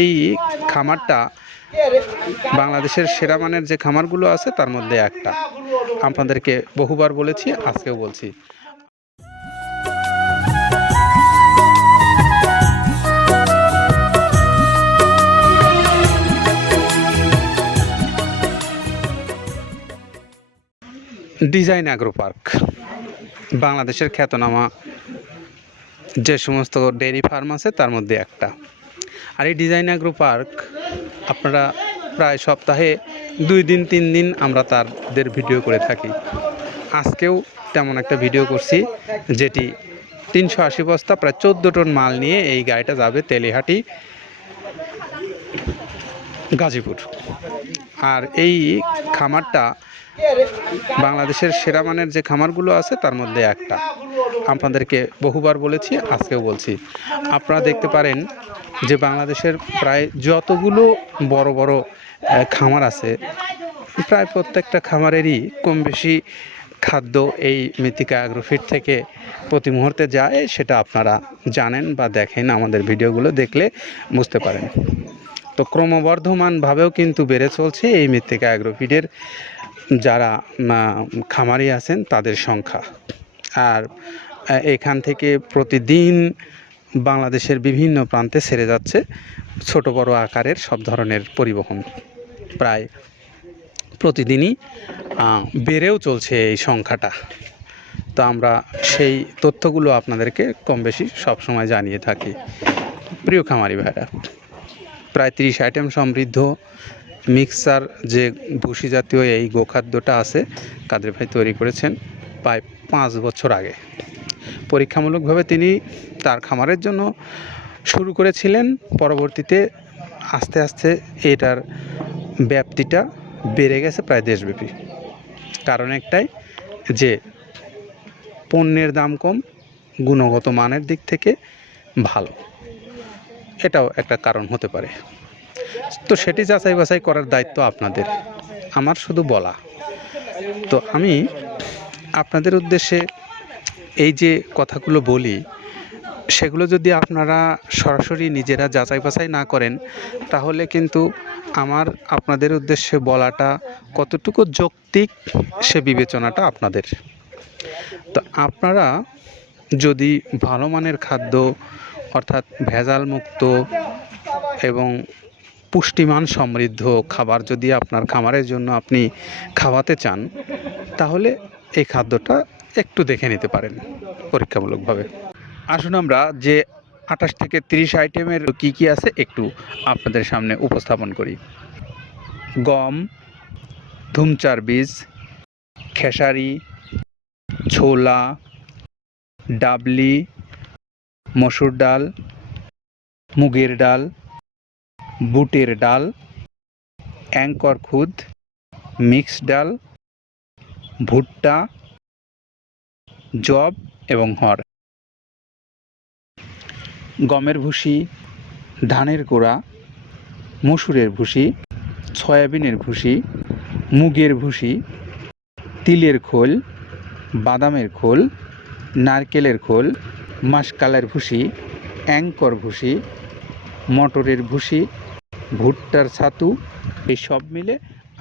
এই খামারটা বাংলাদেশের সেরা মানের যে খামারগুলো আছে, তার মধ্যে একটা। আপনাদেরকে বহুবার বলেছি, আজকেও বলছি। Design agro park. বাংলাদেশের খ্যাতনামা যে সমস্ত ডেয়ারি ফার্ম আছে, তার মধ্যে একটা। আর এই ডিজাইন অ্যাগ্রো পার্ক আপনারা প্রায় সপ্তাহে দুই দিন, তিন দিন আমরা তাদের ভিডিও করে থাকি। আজকেও তেমন একটা ভিডিও করছি যেটি তিনশো আশি বস্তা প্রায় চোদ্দ টন মাল নিয়ে এই গাড়িটা যাবে তেলিহাটি। গাজীপুর। আর এই খামারটা বাংলাদেশের সেরা মানের যে খামারগুলো আছে, তার মধ্যে একটা। আপনাদেরকে বহুবার বলেছি, আজকেও বলছি। আপনারা দেখতে পারেন যে বাংলাদেশের প্রায় যতগুলো বড় বড় খামার আছে, প্রায় প্রত্যেকটা খামারেরই কম বেশি খাদ্য এই মৃত্তিকা অ্যাগ্রোফিট থেকে প্রতি মুহূর্তে যায়, সেটা আপনারা জানেন বা দেখেন আমাদের ভিডিওগুলো দেখলে বুঝতে পারেন। তো ক্রমবর্ধমানভাবেও কিন্তু বেড়ে চলছে এই মৃত্তিকা অ্যাগ্রোফিটের যারা খামারি আছেন তাদের সংখ্যা। আর এখান থেকে প্রতিদিন বাংলাদেশের বিভিন্ন প্রান্তে ছেড়ে যাচ্ছে ছোট বড় আকারের সব ধরনের পরিবহন। প্রায় প্রতিদিনই বেড়েও চলছে এই সংখ্যাটা। তো আমরা সেই তথ্যগুলো আপনাদেরকে কম বেশি সবসময় জানিয়ে থাকি। প্রিয় খামারি ভাইরা প্রায় তিরিশ আইটেম সমৃদ্ধ মিক্সার যে ভুসি জাতীয় এই গোখাদ্যটা আছে, কাদের ভাই তৈরি করেছেন প্রায় পাঁচ বছর আগে। পরীক্ষামূলকভাবে তিনি তার খামারের জন্য শুরু করেছিলেন, পরবর্তীতে আস্তে আস্তে এটার ব্যাপ্তিটা বেড়ে গেছে প্রায় দেশব্যাপী। কারণ একটাই যে, পণ্যের দাম কম, গুণগত মানের দিক থেকে ভালো। এটাও একটা কারণ হতে পারে। তো সেটি যাচাই বাছাই করার দায়িত্ব আপনাদের। আমার শুধু বলা। তো আমি আপনাদের উদ্দেশ্যে এই যে কথাগুলো বলি, সেগুলো যদি আপনারা সরাসরি নিজেরা যাচাই বাছাই না করেন, তাহলে কিন্তু আমার, আপনাদের উদ্দেশ্যে বলাটা কতটুকু যৌক্তিক সে বিবেচনাটা আপনাদের। তো আপনারা যদি ভালো মানের খাদ্য অর্থাৎ ভেজাল মুক্ত এবং পুষ্টিমান সমৃদ্ধ খাবার যদি আপনার খামারের জন্য আপনি খাওয়াতে চান, তাহলে এই খাদ্যটা একটু দেখে নিতে পারেন পরীক্ষামূলকভাবে। আসুন আমরা যে আঠাশ থেকে তিরিশ আইটেমের কি কি আছে একটু আপনাদের সামনে উপস্থাপন করি। গম, ধুমচার বীজ, খেসারি, ছোলা, ডাবলি মসুর ডাল, মুগের ডাল, বুটের ডাল, অ্যাঙ্কর খুদ মিক্স ডাল, ভুট্টা, জব এবং হর। গমের ভুসি, ধানের গোড়া, মসুরের ভুসি, সয়াবিনের ভুসি, মুগের ভুসি, তিলের খোল, বাদামের খোল, নারকেলের খোল মাসকালের ভুসি অ্যাঙ্কর ভুসি মটরের ভুসি ভুট্টার ছাতু, এই সব মিলে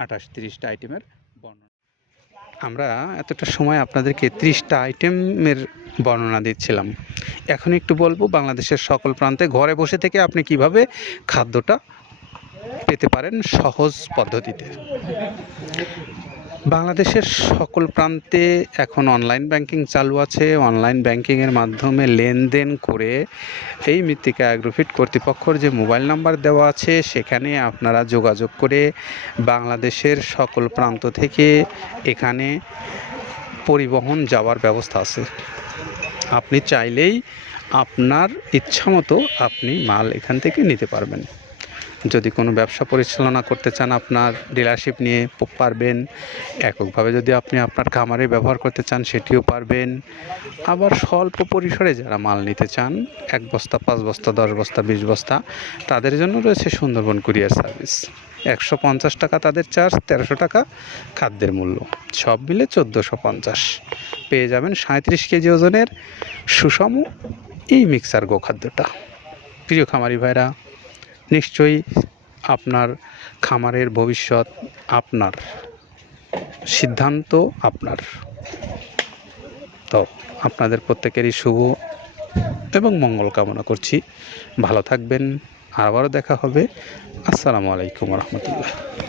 আঠাশ তিরিশটা আইটেমের বর্ণনা। আমরা এতটা সময় আপনাদেরকে ত্রিশটা আইটেমের বর্ণনা দিচ্ছিলাম। এখন একটু বলব, বাংলাদেশের সকল প্রান্তে ঘরে বসে থেকে আপনি কীভাবে খাদ্যটা পেতে পারেন সহজ পদ্ধতিতে। বাংলাদেশের সকল প্রান্তে এখন অনলাইন ব্যাংকিং চালু আছে। অনলাইন ব্যাংকিংয়ের মাধ্যমে লেনদেন করে এই মৃত্তিকা অ্যাগ্রোফিট কর্তৃপক্ষর যে মোবাইল নাম্বার দেওয়া আছে, সেখানে আপনারা যোগাযোগ করে বাংলাদেশের সকল প্রান্ত থেকে এখানে পরিবহন যাওয়ার ব্যবস্থা আছে। আপনি চাইলেই আপনার ইচ্ছামতো আপনি মাল এখান থেকে নিতে পারবেন। যদি কোনো ব্যবসা পরিচালনা করতে চান, আপনার ডিলারশিপ নিয়ে পারবেন। এককভাবে যদি আপনি আপনার খামারে ব্যবহার করতে চান, সেটিও পারবেন। আবার স্বল্প পরিসরে যারা মাল নিতে চান, এক বস্তা, পাঁচ বস্তা, দশ বস্তা, বিশ বস্তা, তাদের জন্য রয়েছে সুন্দরবন কুরিয়ার সার্ভিস। একশো পঞ্চাশ টাকা তাদের চার্জ, তেরোশো টাকা খাদ্যের মূল্য। সব মিলে চোদ্দোশো পঞ্চাশ। পেয়ে যাবেন সাঁত্রিশ কেজি ওজনের সুষম এই মিক্সার গোখাদ্যটা। প্রিয় খামারি ভাইরা নিশ্চয়ই আপনার খামারের ভবিষ্যৎ আপনার, সিদ্ধান্ত আপনার। তো আপনাদের প্রত্যেকেরই শুভ এবং মঙ্গল কামনা করছি। ভালো থাকবেন, আবারও দেখা হবে। আসসালামু আলাইকুম রহমতুল্লাহ।